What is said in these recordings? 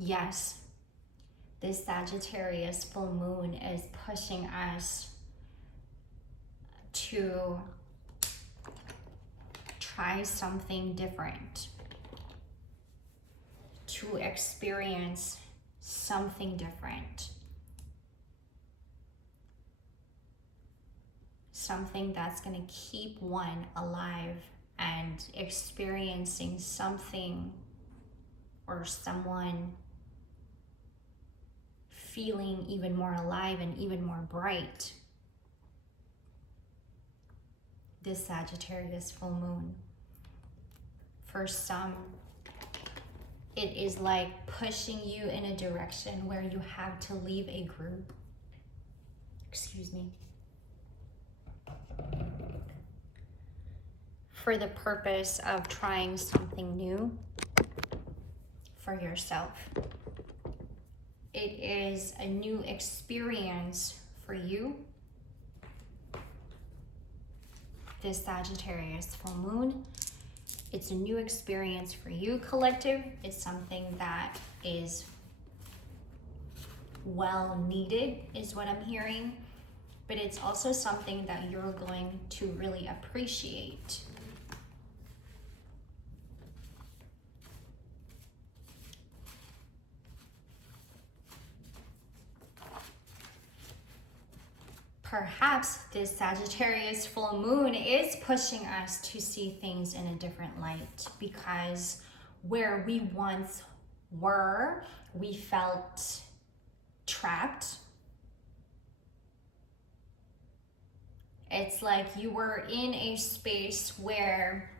Yes, this Sagittarius full moon is pushing us to try something different, to experience something different, something that's going to keep one alive and experiencing something or someone feeling even more alive and even more bright. This Sagittarius full moon. For some, it is like pushing you in a direction where you have to leave a group. Excuse me. For the purpose of trying something new for yourself. It is a new experience for you. This Sagittarius full moon. It's a new experience for you, collective. It's something that is well needed, is what I'm hearing. But it's also something that you're going to really appreciate. Perhaps this Sagittarius full moon is pushing us to see things in a different light, because where we once were, we felt trapped. It's like you were in a space where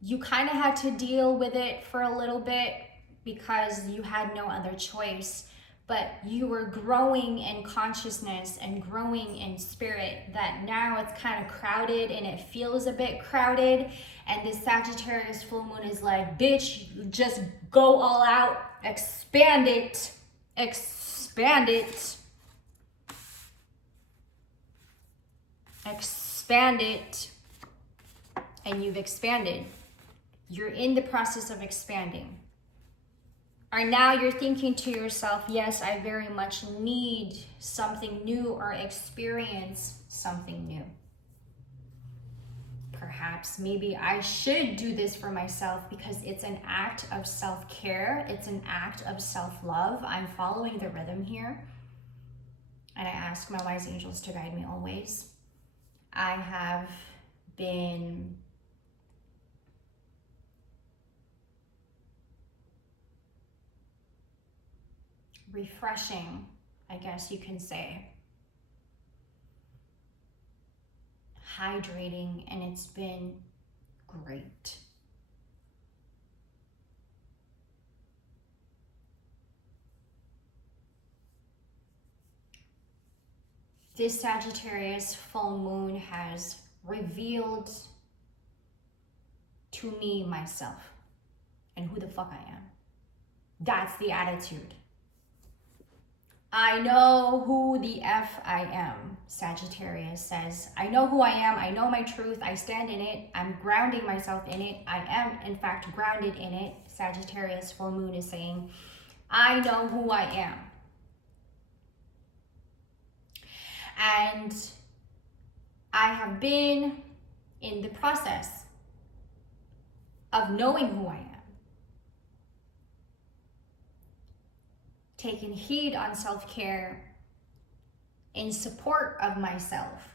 you kind of had to deal with it for a little bit because you had no other choice. But you were growing in consciousness and growing in spirit, that now it's kind of crowded and it feels a bit crowded. And this Sagittarius full moon is like, bitch, just go all out, expand it, expand it, expand it. And you've expanded. You're in the process of expanding. Or now you're thinking to yourself, yes, I very much need something new or experience something new. Perhaps, maybe I should do this for myself because it's an act of self-care. It's an act of self-love. I'm following the rhythm here. And I ask my wise angels to guide me always. I have been refreshing, I guess you can say, hydrating, and it's been great. This Sagittarius full moon has revealed to me myself and who the fuck I am. That's the attitude. I know who the F I am, Sagittarius says. I know who I am. I know my truth. I stand in it. I'm grounding myself in it. I am, in fact, grounded in it. Sagittarius full moon is saying, I know who I am. And I have been in the process of knowing who I am. Taking heed on self-care in support of myself.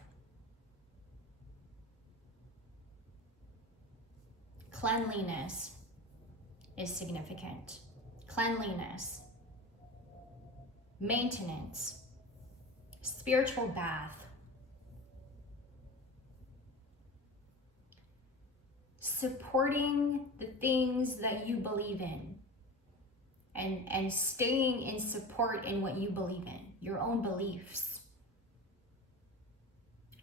Cleanliness is significant. Cleanliness, maintenance, spiritual bath, supporting the things that you believe in. And staying in support in what you believe in, your own beliefs.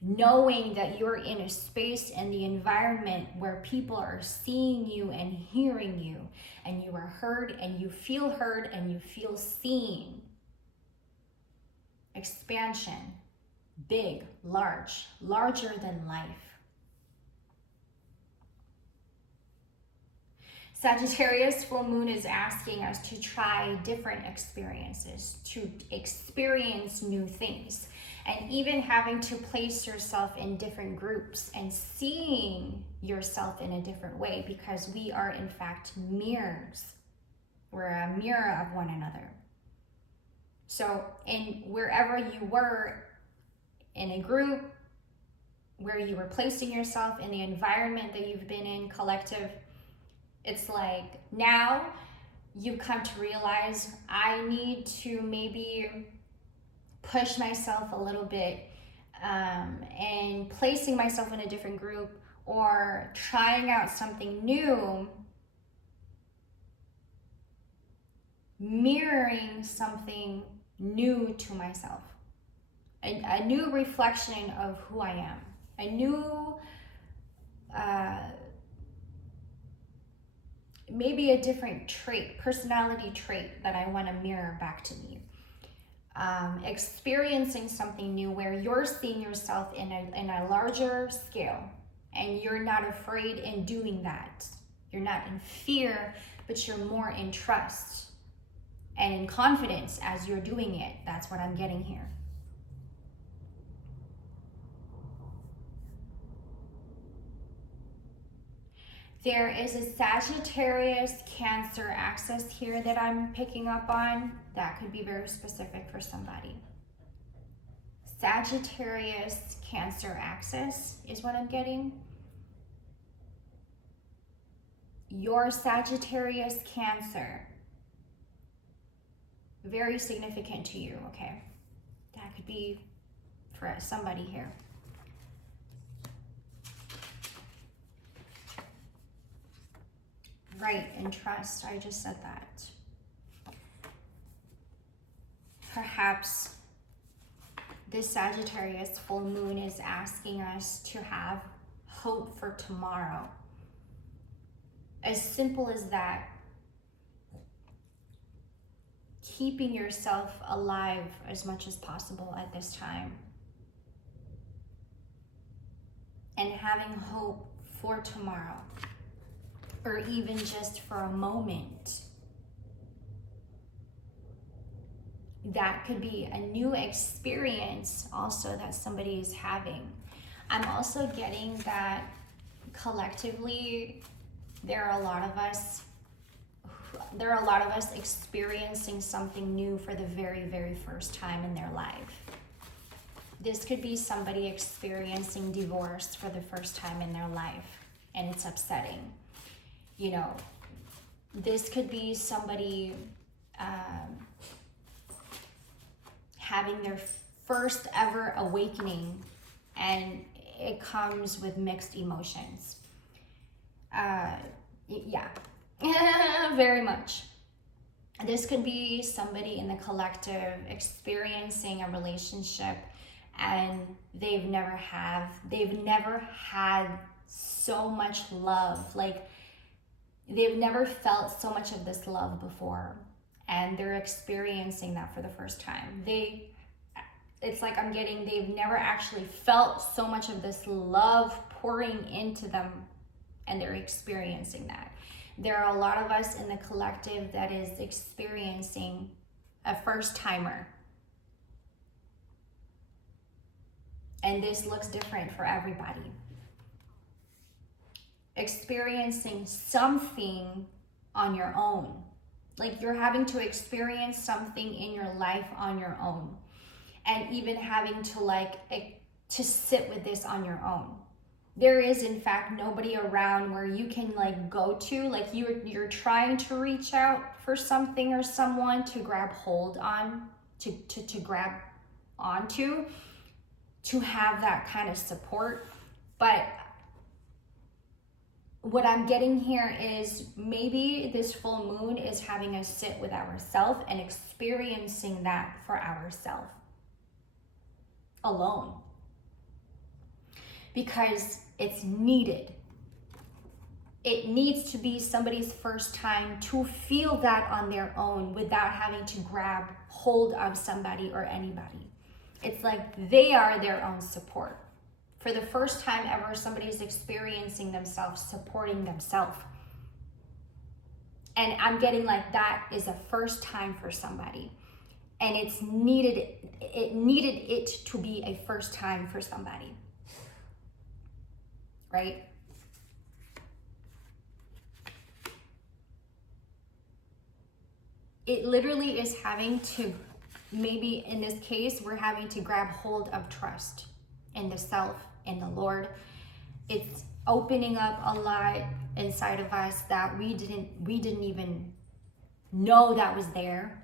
Knowing that you're in a space and the environment where people are seeing you and hearing you, and you are heard and you feel seen. Expansion, big, large, larger than life. Sagittarius full moon is asking us to try different experiences, to experience new things, and even having to place yourself in different groups and seeing yourself in a different way, because we are in fact mirrors. We're a mirror of one another. So in wherever you were in a group, where you were placing yourself in the environment that you've been in, collective, it's like now you've come to realize I need to maybe push myself a little bit, and placing myself in a different group or trying out something new, mirroring something new to myself, a new reflection of who I am, a new maybe a different trait, personality trait that I want to mirror back to me. Experiencing something new where you're seeing yourself in a larger scale, and you're not afraid in doing that. You're not in fear, but you're more in trust and in confidence as you're doing it. That's what I'm getting here. There is a Sagittarius Cancer axis here that I'm picking up on. That could be very specific for somebody. Sagittarius Cancer axis is what I'm getting. Your Sagittarius Cancer, very significant to you, okay? That could be for somebody here. Right, and trust, I just said that. Perhaps this Sagittarius full moon is asking us to have hope for tomorrow. As simple as that. Keeping yourself alive as much as possible at this time. And having hope for tomorrow. Or even just for a moment. That could be a new experience also that somebody is having. I'm also getting that collectively there are a lot of us experiencing something new for the very, very first time in their life. This could be somebody experiencing divorce for the first time in their life, and it's upsetting. You know, this could be somebody having their first ever awakening, and it comes with mixed emotions. Yeah, very much. This could be somebody in the collective experiencing a relationship, and they've never had so much love. Like, they've never felt so much of this love before, and they're experiencing that for the first time. It's like I'm getting, they've never actually felt so much of this love pouring into them, and they're experiencing that. There are a lot of us in the collective that is experiencing a first timer. And this looks different for everybody. Experiencing something on your own. Like, you're having to experience something in your life on your own. And even having to sit with this on your own. There is, in fact, nobody around where you can go to. Like, you're trying to reach out for something or someone to grab hold on, to grab onto, to have that kind of support. But what I'm getting here is maybe this full moon is having us sit with ourselves and experiencing that for ourselves alone, because it's needed. It needs to be somebody's first time to feel that on their own without having to grab hold of somebody or anybody. It's like they are their own support. For the first time ever, somebody's experiencing themselves, supporting themselves. And I'm getting like that is a first time for somebody. And it needed it to be a first time for somebody. Right? It literally is having to, maybe in this case, we're having to grab hold of trust in the self, in the Lord. It's opening up a lot inside of us that we didn't even know that was there.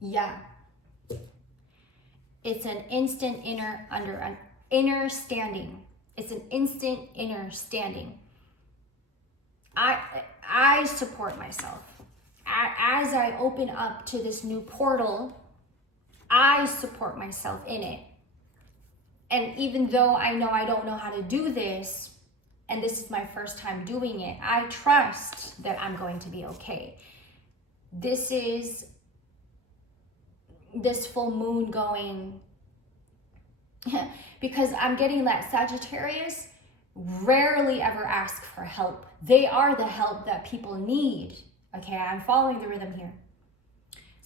Yeah. It's an instant inner standing. It's an instant inner standing. I support myself. As I open up to this new portal, I support myself in it. And even though I know I don't know how to do this, and this is my first time doing it, I trust that I'm going to be okay. This is this full moon going, because I'm getting that Sagittarius rarely ever ask for help. They are the help that people need. Okay, I'm following the rhythm here.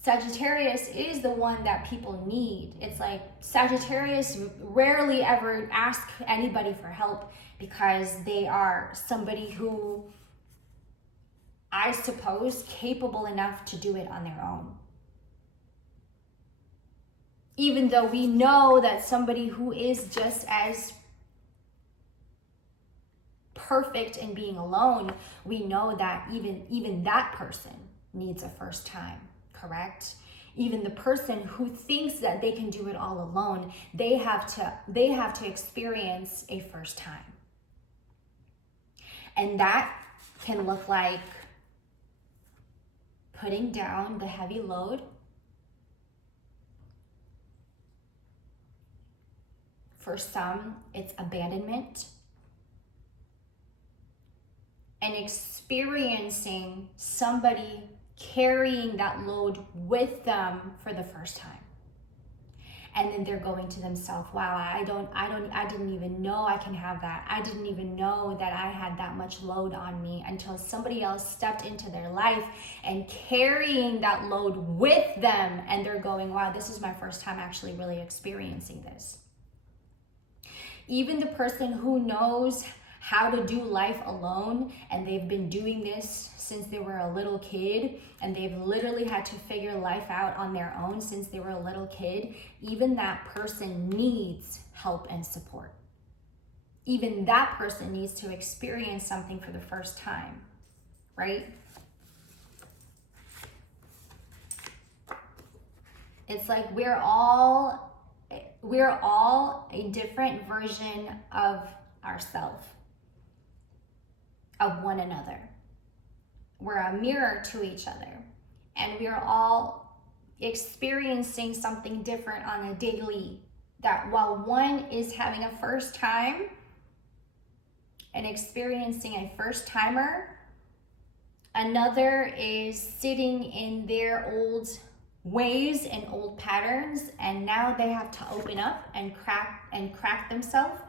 Sagittarius is the one that people need. It's like Sagittarius rarely ever ask anybody for help because they are somebody who, I suppose, capable enough to do it on their own. Even though we know that somebody who is just as perfect in being alone, we know that even that person needs a first time, correct? Even the person who thinks that they can do it all alone, they have to experience a first time. And that can look like putting down the heavy load. For some, it's abandonment. And experiencing somebody carrying that load with them for the first time. And then they're going to themselves, wow, I didn't even know I can have that. I didn't even know that I had that much load on me until somebody else stepped into their life and carrying that load with them. And they're going, wow, this is my first time actually really experiencing this. Even the person who knows how to do life alone, and they've been doing this since they were a little kid, and they've literally had to figure life out on their own since they were a little kid, even that person needs help and support. Even that person needs to experience something for the first time, right? It's like we're all a different version of ourselves, of one another. We're a mirror to each other, and we're all experiencing something different on a daily. That while one is having a first time and experiencing a first timer, another is sitting in their old ways and old patterns, and now they have to open up and crack themselves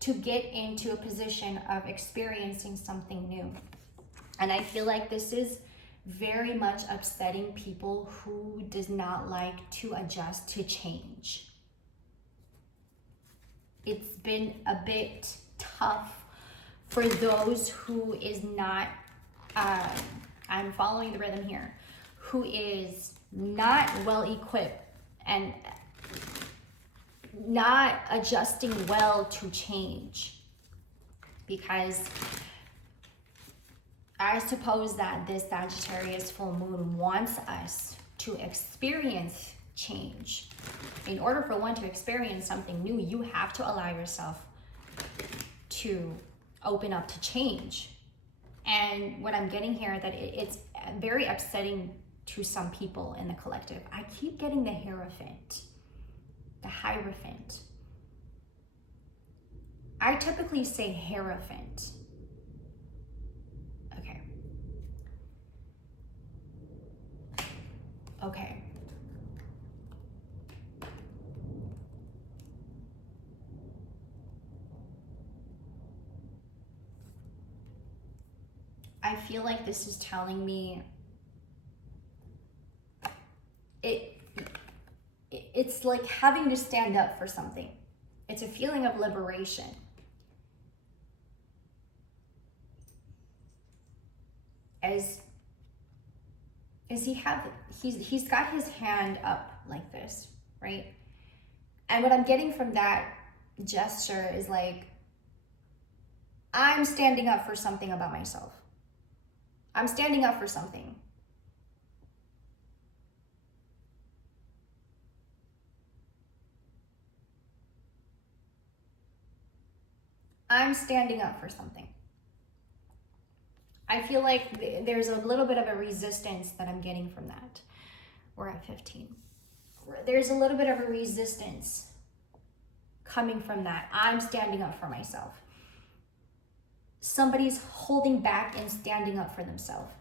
to get into a position of experiencing something new. And I feel like this is very much upsetting people who does not like to adjust to change. It's been a bit tough for those who is not, I'm following the rhythm here, who is not well equipped and not adjusting well to change, because I suppose that this Sagittarius full moon wants us to experience change. In order for one to experience something new, you have to allow yourself to open up to change. And what I'm getting here, that it's very upsetting to some people in the collective. I keep getting the Hierophant. The Hierophant. I typically say Hierophant. Okay. I feel like this is telling me it's like having to stand up for something. It's a feeling of liberation. As he's got his hand up like this, right? And what I'm getting from that gesture is like, I'm standing up for something about myself. I'm standing up for something. I'm standing up for something. I feel like there's a little bit of a resistance that I'm getting from that. We're at 15. There's a little bit of a resistance coming from that. I'm standing up for myself. Somebody's holding back and standing up for themselves.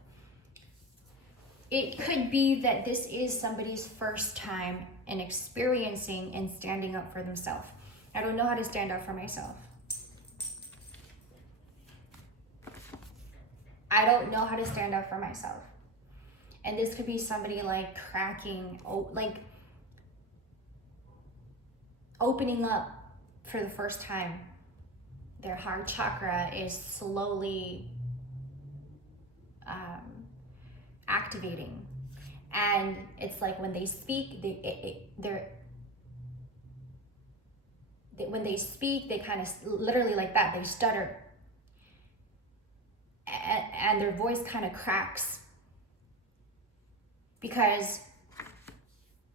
It could be that this is somebody's first time in experiencing and standing up for themselves. I don't know how to stand up for myself. I don't know how to stand up for myself. And this could be somebody like cracking, like opening up for the first time. Their heart chakra is slowly activating. And it's like when they speak, when they speak, they kind of literally like that, they stutter. And their voice kind of cracks. Because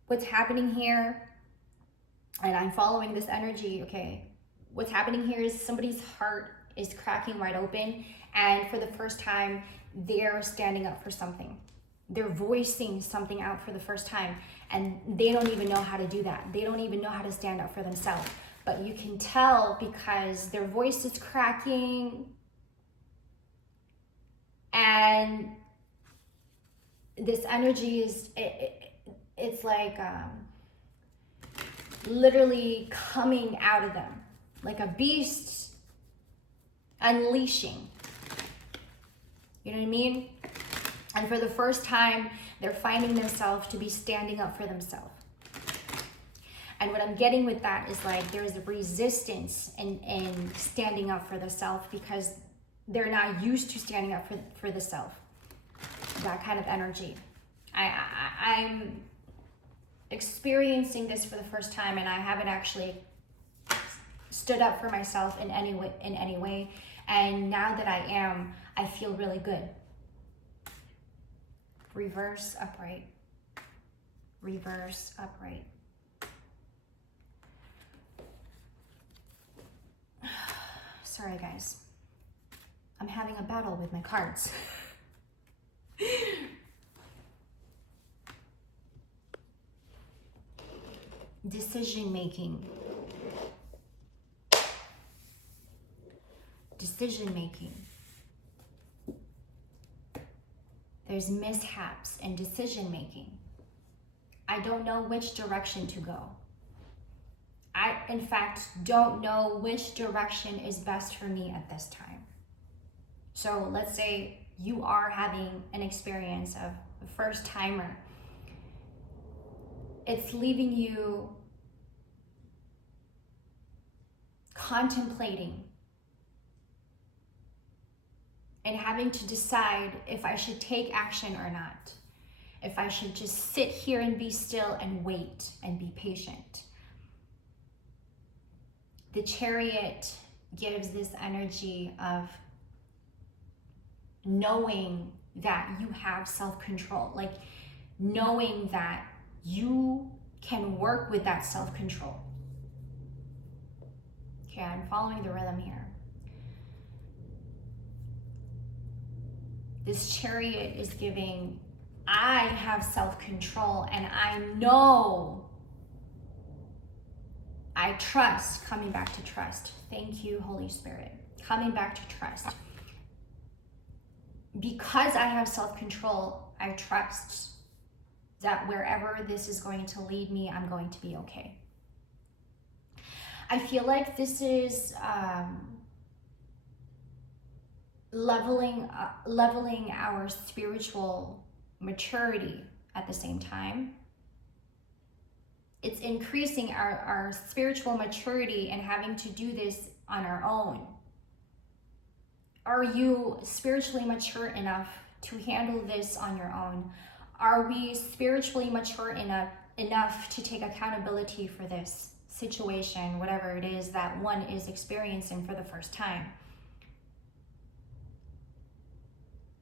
what's happening here, and I'm following this energy, okay, what's happening here is somebody's heart is cracking wide open, and for the first time, they're standing up for something. They're voicing something out for the first time, and they don't even know how to do that. They don't even know how to stand up for themselves. But you can tell because their voice is cracking, and this energy is, it's like literally coming out of them, like a beast unleashing. You know what I mean? And for the first time, they're finding themselves to be standing up for themselves. And what I'm getting with that is like there's a resistance in standing up for the self because they're not used to standing up for the self. That kind of energy. I'm experiencing this for the first time, and I haven't actually stood up for myself in any way. And now that I am, I feel really good. Reverse upright. Reverse upright. Sorry, guys. I'm having a battle with my cards. Decision making. Decision making. There's mishaps in decision making. I don't know which direction to go. I, in fact, don't know which direction is best for me at this time. So let's say you are having an experience of a first timer. It's leaving you contemplating and having to decide if I should take action or not. If I should just sit here and be still and wait and be patient. The Chariot gives this energy of knowing that you have self-control, like knowing that you can work with that self-control. Okay, I'm following the rhythm here. This Chariot is giving, I have self-control, and I know, I trust, coming back to trust. Thank you, Holy Spirit. Coming back to trust. Because I have self-control, I trust that wherever this is going to lead me, I'm going to be okay. I feel like this is leveling our spiritual maturity at the same time. It's increasing our spiritual maturity and having to do this on our own. Are you spiritually mature enough to handle this on your own? Are we spiritually mature enough to take accountability for this situation, whatever it is that one is experiencing for the first time?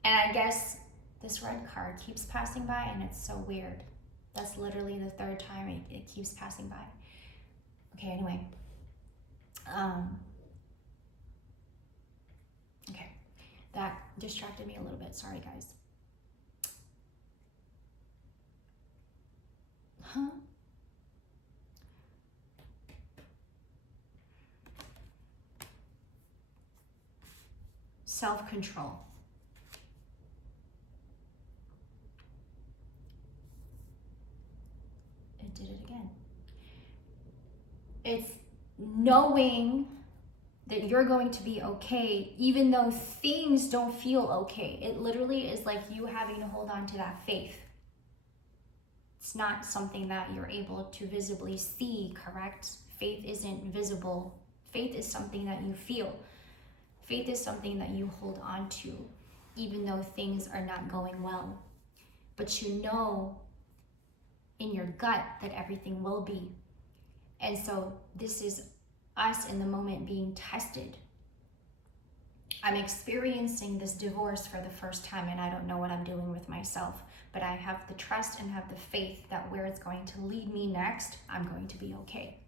And I guess this red card keeps passing by, and it's so weird. That's literally the third time it keeps passing by. Okay, anyway. Okay, that distracted me a little bit. Sorry, guys. Self-control. It did it again. It's knowing that you're going to be okay, even though things don't feel okay. It literally is like you having to hold on to that faith. It's not something that you're able to visibly see, correct? Faith isn't visible. Faith is something that you feel. Faith is something that you hold on to, even though things are not going well. But you know in your gut that everything will be. And so this is us in the moment being tested. I'm experiencing this divorce for the first time, and I don't know what I'm doing with myself, but I have the trust and have the faith that where it's going to lead me next, I'm going to be okay.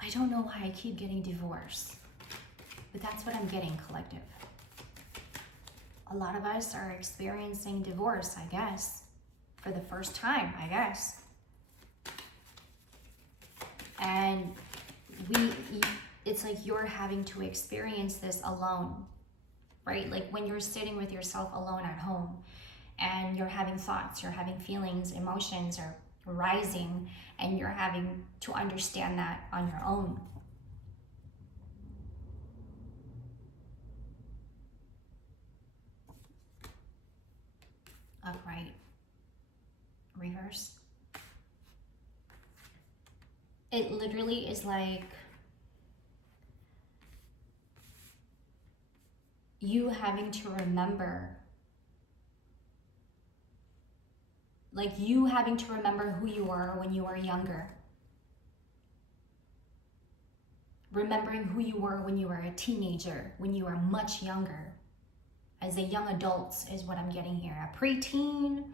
I don't know why I keep getting divorced, but that's what I'm getting, collective. A lot of us are experiencing divorce, I guess, for the first time, I guess. And it's like you're having to experience this alone, right? Like when you're sitting with yourself alone at home and you're having thoughts, you're having feelings, emotions are rising, and you're having to understand that on your own. Upright. Reverse. It literally is like you having to remember, like you having to remember who you were when you were younger. Remembering who you were when you were a teenager, when you were much younger. As a young adult is what I'm getting here. A preteen,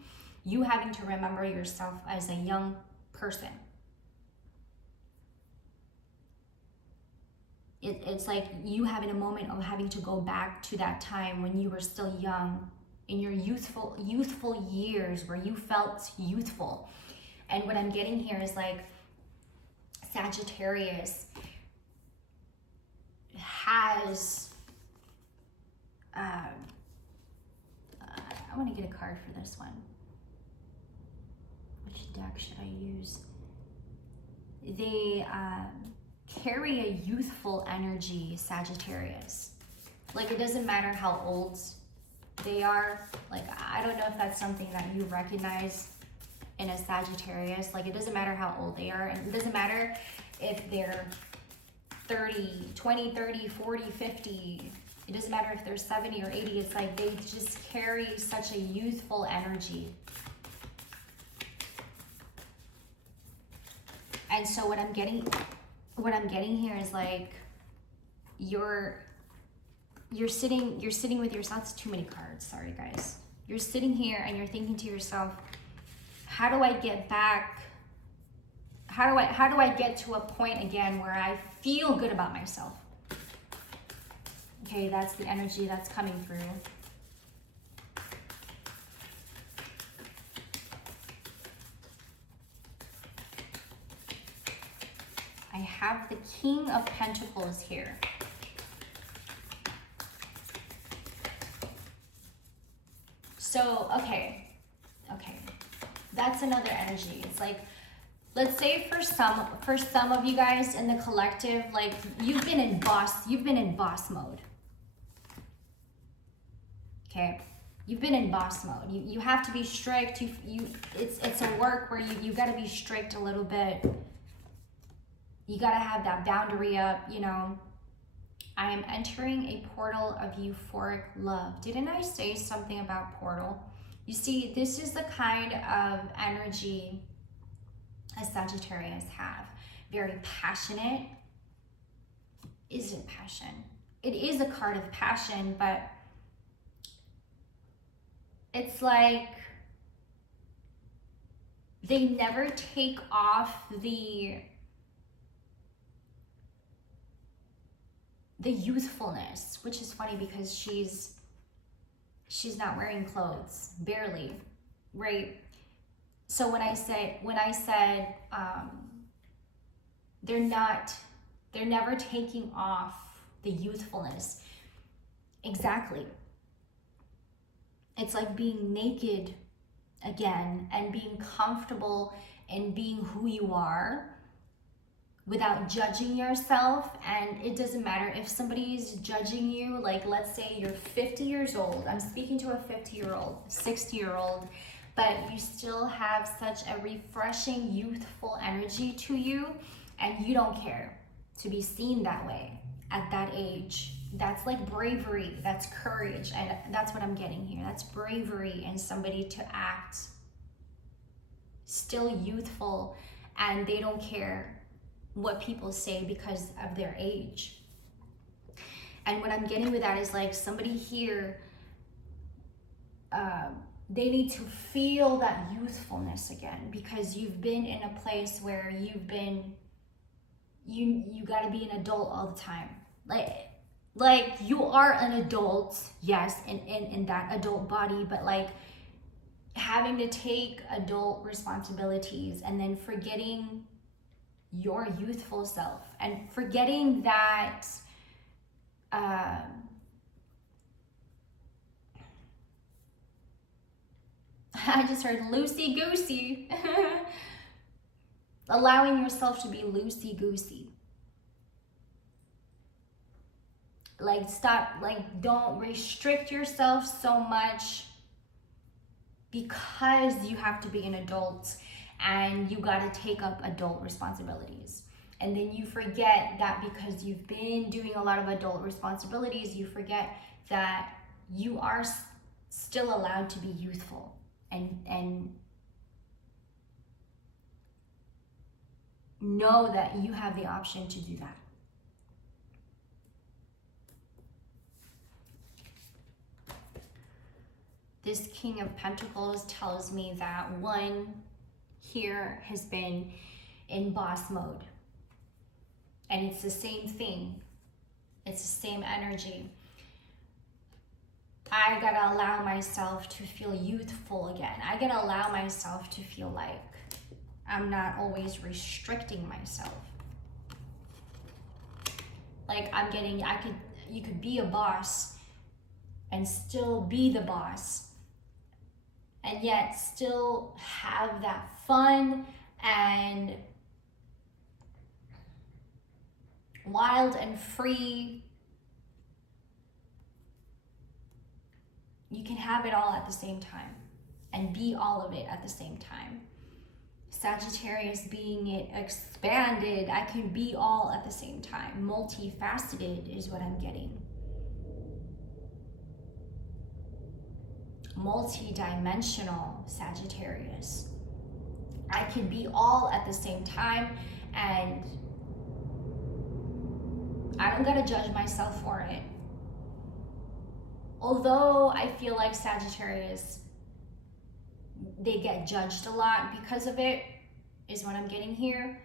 you having to remember yourself as a young person. It's like you having a moment of having to go back to that time when you were still young, in your youthful years where you felt youthful. And what I'm getting here is like Sagittarius has, I want to get a card for this one. Which deck should I use? They carry a youthful energy, Sagittarius. Like it doesn't matter how old they are. Like I don't know if that's something that you recognize in a Sagittarius. Like it doesn't matter how old they are, and it doesn't matter if they're 30, 20, 30, 40, 50. It doesn't matter if they're 70 or 80. It's like they just carry such a youthful energy. And so what I'm getting here is like you're sitting with yourself. It's too many cards. Sorry, guys. You're sitting here and you're thinking to yourself, how do I get back? How do I get to a point again where I feel good about myself? Okay, that's the energy that's coming through. have the King of Pentacles here. So, okay. That's another energy. It's like, let's say for some of you guys in the collective, like you've been in boss mode. Okay? You've been in boss mode. You have to be strict. It's a work where you got to be strict a little bit. You got to have that boundary up, you know. I am entering a portal of euphoric love. Didn't I say something about portal? You see, this is the kind of energy a Sagittarius have. Very passionate. Isn't passion. It is a card of passion, but it's like they never take off the youthfulness, which is funny because she's not wearing clothes, barely, right? So when I said they're never taking off the youthfulness. Exactly. It's like being naked again and being comfortable in being who you are without judging yourself. And it doesn't matter if somebody is judging you, like let's say you're 50 years old. I'm speaking to a 50-year-old, 60-year-old, but you still have such a refreshing, youthful energy to you, and you don't care to be seen that way at that age. That's like bravery, that's courage, and that's what I'm getting here. That's bravery in somebody to act still youthful, and they don't care what people say because of their age. And what I'm getting with that is like somebody here, they need to feel that youthfulness again, because you've been in a place where you've been, you got to be an adult all the time. Like you are an adult, yes, in that adult body, but like having to take adult responsibilities and then forgetting your youthful self and forgetting that I just heard loosey-goosey. Allowing yourself to be loosey-goosey. Like stop, like don't restrict yourself so much because you have to be an adult and you got to take up adult responsibilities. And then you forget that because you've been doing a lot of adult responsibilities, you forget that you are still allowed to be youthful and know that you have the option to do that. This King of Pentacles tells me that one here has been in boss mode. And it's the same thing. It's the same energy. I gotta allow myself to feel youthful again. I gotta allow myself to feel like I'm not always restricting myself. Like you could be a boss and still be the boss, and yet still have that fun and wild and free. You can have it all at the same time and be all of it at the same time. Sagittarius being it expanded, I can be all at the same time. Multifaceted is what I'm getting. Multi-dimensional Sagittarius. I can be all at the same time, and I don't gotta judge myself for it. Although I feel like Sagittarius, they get judged a lot because of it, is what I'm getting here.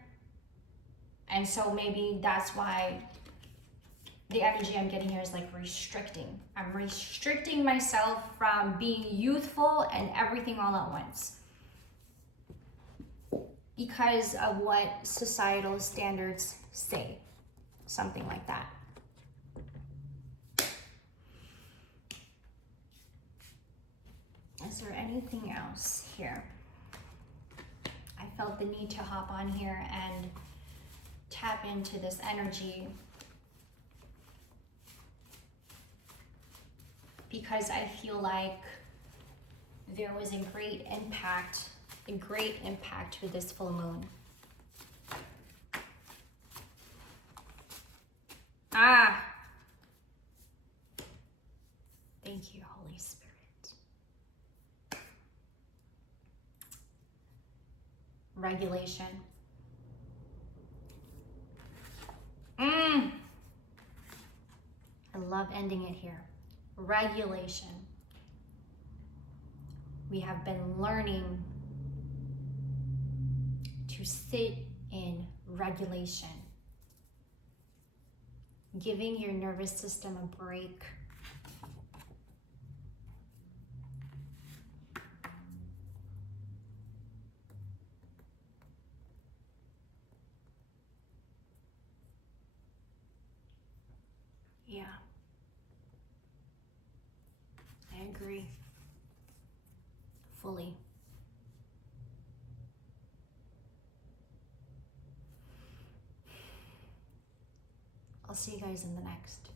And so maybe that's why the energy I'm getting here is like restricting. I'm restricting myself from being youthful and everything all at once. because of what societal standards say. Something like that. Is there anything else here? I felt the need to hop on here and tap into this energy because I feel like there was a great impact with this full moon. Thank you, Holy Spirit. Regulation. I love ending it here. Regulation. We have been learning to sit in regulation, giving your nervous system a break. Yeah, I agree fully. I'll see you guys in the next.